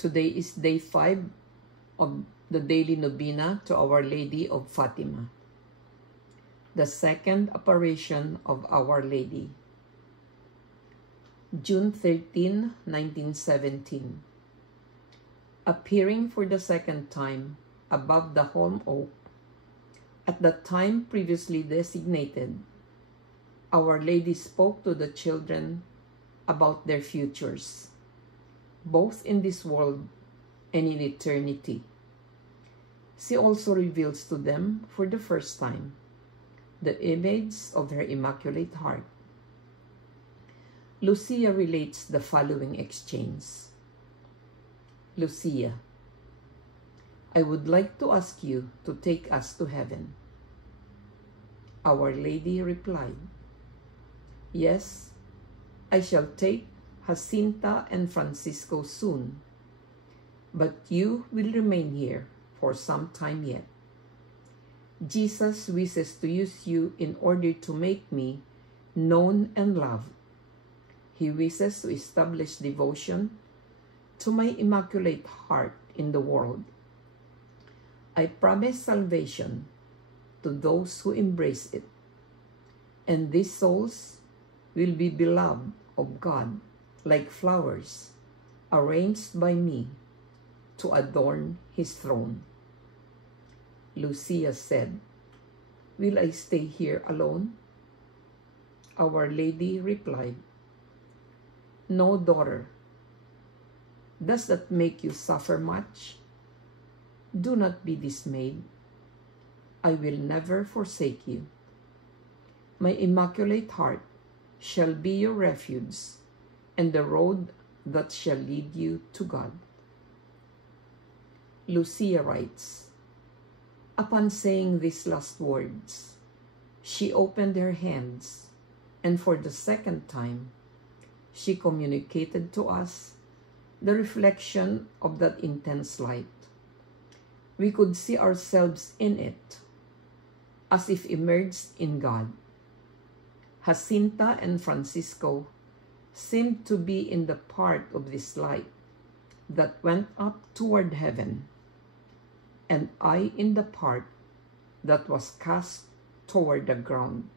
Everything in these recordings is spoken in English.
Today is day 5 of the daily novena to Our Lady of Fatima, the second apparition of Our Lady. June 13, 1917. Appearing for the second time above the holm oak, at the time previously designated, Our Lady spoke to the children about their futures, both in this world and in eternity. She also reveals to them for the first time the image of her Immaculate Heart. Lucia relates the following exchange. Lucia: I would like to ask you to take us to heaven. Our Lady replied, Yes, I shall take Jacinta and Francisco soon, but you will remain here for some time yet. Jesus wishes to use you in order to make me known and loved. He wishes to establish devotion to my Immaculate Heart in the world. I promise salvation to those who embrace it, and these souls will be beloved of God like flowers arranged by me to adorn His throne. Lucia said, Will I stay here alone? Our Lady replied, No, daughter. Does that make you suffer much? Do not be dismayed. I will never forsake you. My Immaculate Heart shall be your refuge and the road that shall lead you to God. Lucia writes, Upon saying these last words, she opened her hands, and for the second time, she communicated to us the reflection of that intense light. We could see ourselves in it, as if immersed in God. Jacinta and Francisco seemed to be in the part of this light that went up toward heaven, and I in the part that was cast toward the ground.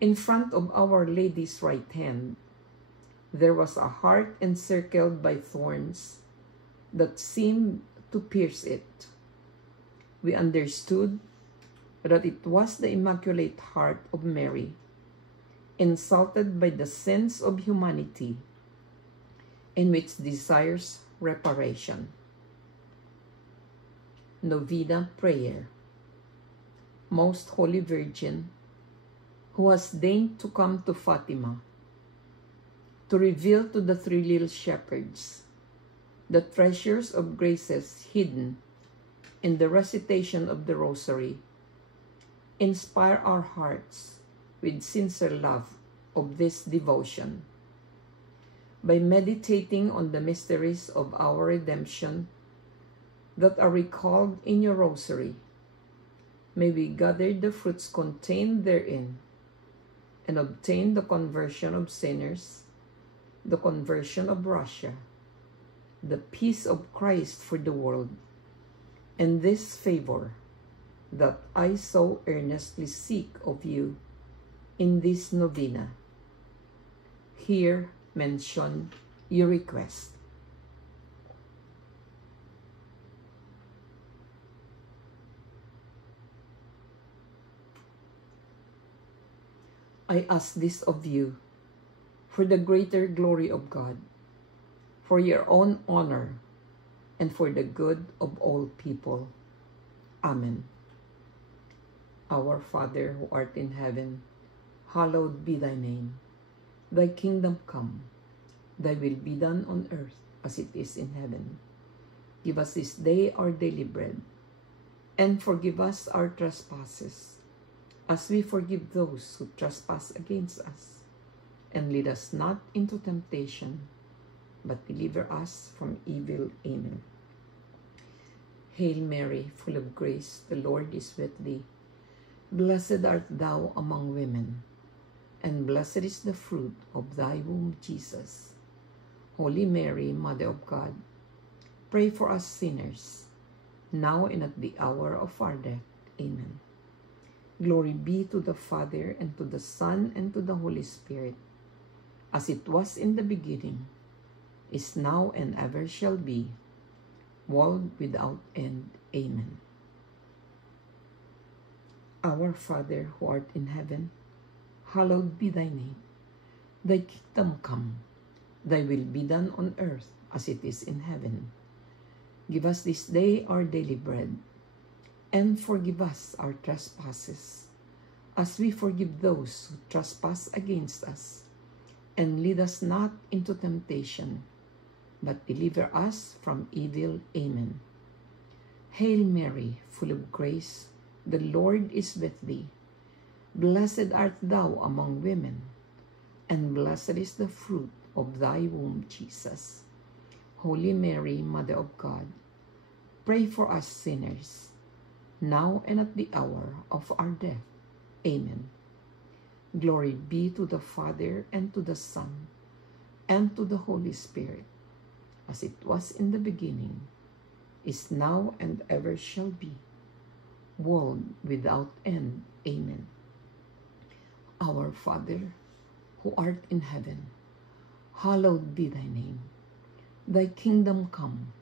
In front of Our Lady's right hand, there was a heart encircled by thorns that seemed to pierce it. We understood that it was the Immaculate Heart of Mary, insulted by the sins of humanity, in which desires reparation. Novena Prayer. Most Holy Virgin, who has deigned to come to Fatima, to reveal to the 3 little shepherds the treasures of graces hidden in the recitation of the Rosary, inspire our hearts with sincere love of this devotion. By meditating on the mysteries of our redemption that are recalled in your Rosary, may we gather the fruits contained therein and obtain the conversion of sinners, the conversion of Russia, the peace of Christ for the world, and this favor that I so earnestly seek of you in this novena. Here mention your request. I ask this of you for the greater glory of God, for your own honor, and for the good of all people. Amen. Our Father who art in heaven, hallowed be thy name. Thy kingdom come, thy will be done on earth as it is in heaven. Give us this day our daily bread, and forgive us our trespasses, as we forgive those who trespass against us. And lead us not into temptation, but deliver us from evil. Amen. Hail Mary, full of grace, the Lord is with thee. Blessed art thou among women, and blessed is the fruit of thy womb, Jesus. Holy Mary, Mother of God, pray for us sinners, now and at the hour of our death. Amen. Glory be to the Father, and to the Son, and to the Holy Spirit, as it was in the beginning, is now, and ever shall be, world without end. Amen. Our Father, who art in heaven, hallowed be thy name. Thy kingdom come, thy will be done on earth as it is in heaven. Give us this day our daily bread, and forgive us our trespasses, as we forgive those who trespass against us. And lead us not into temptation, but deliver us from evil. Amen. Hail Mary, full of grace, the Lord is with thee. Blessed art thou among women, and blessed is the fruit of thy womb, Jesus. Holy Mary, Mother of God, pray for us sinners, now and at the hour of our death. Amen. Glory be to the Father, and to the Son, and to the Holy Spirit, as it was in the beginning, is now, and ever shall be, world without end. Amen. Our Father, who art in heaven, hallowed be thy name. Thy kingdom come,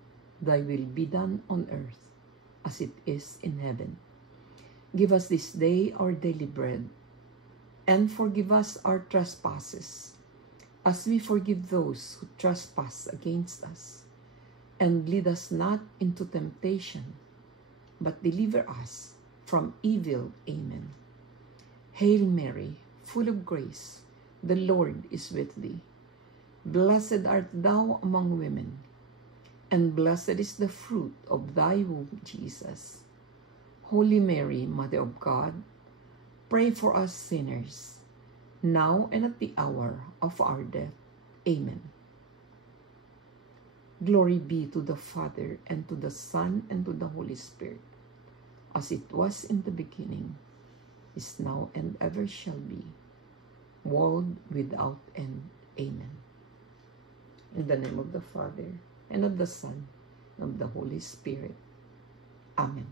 thy will be done on earth as it is in heaven. Give us this day our daily bread, and forgive us our trespasses, as we forgive those who trespass against us. And lead us not into temptation, but deliver us from evil. Amen. Hail Mary, full of grace, the Lord is with thee. Blessed art thou among women, and blessed is the fruit of thy womb, Jesus. Holy Mary, Mother of God, pray for us sinners, now and at the hour of our death. Amen. Glory be to the Father, and to the Son, and to the Holy Spirit, as it was in the beginning, is now, and ever shall be, world without end. Amen. In the name of the Father, and of the Son, and of the Holy Spirit. Amen.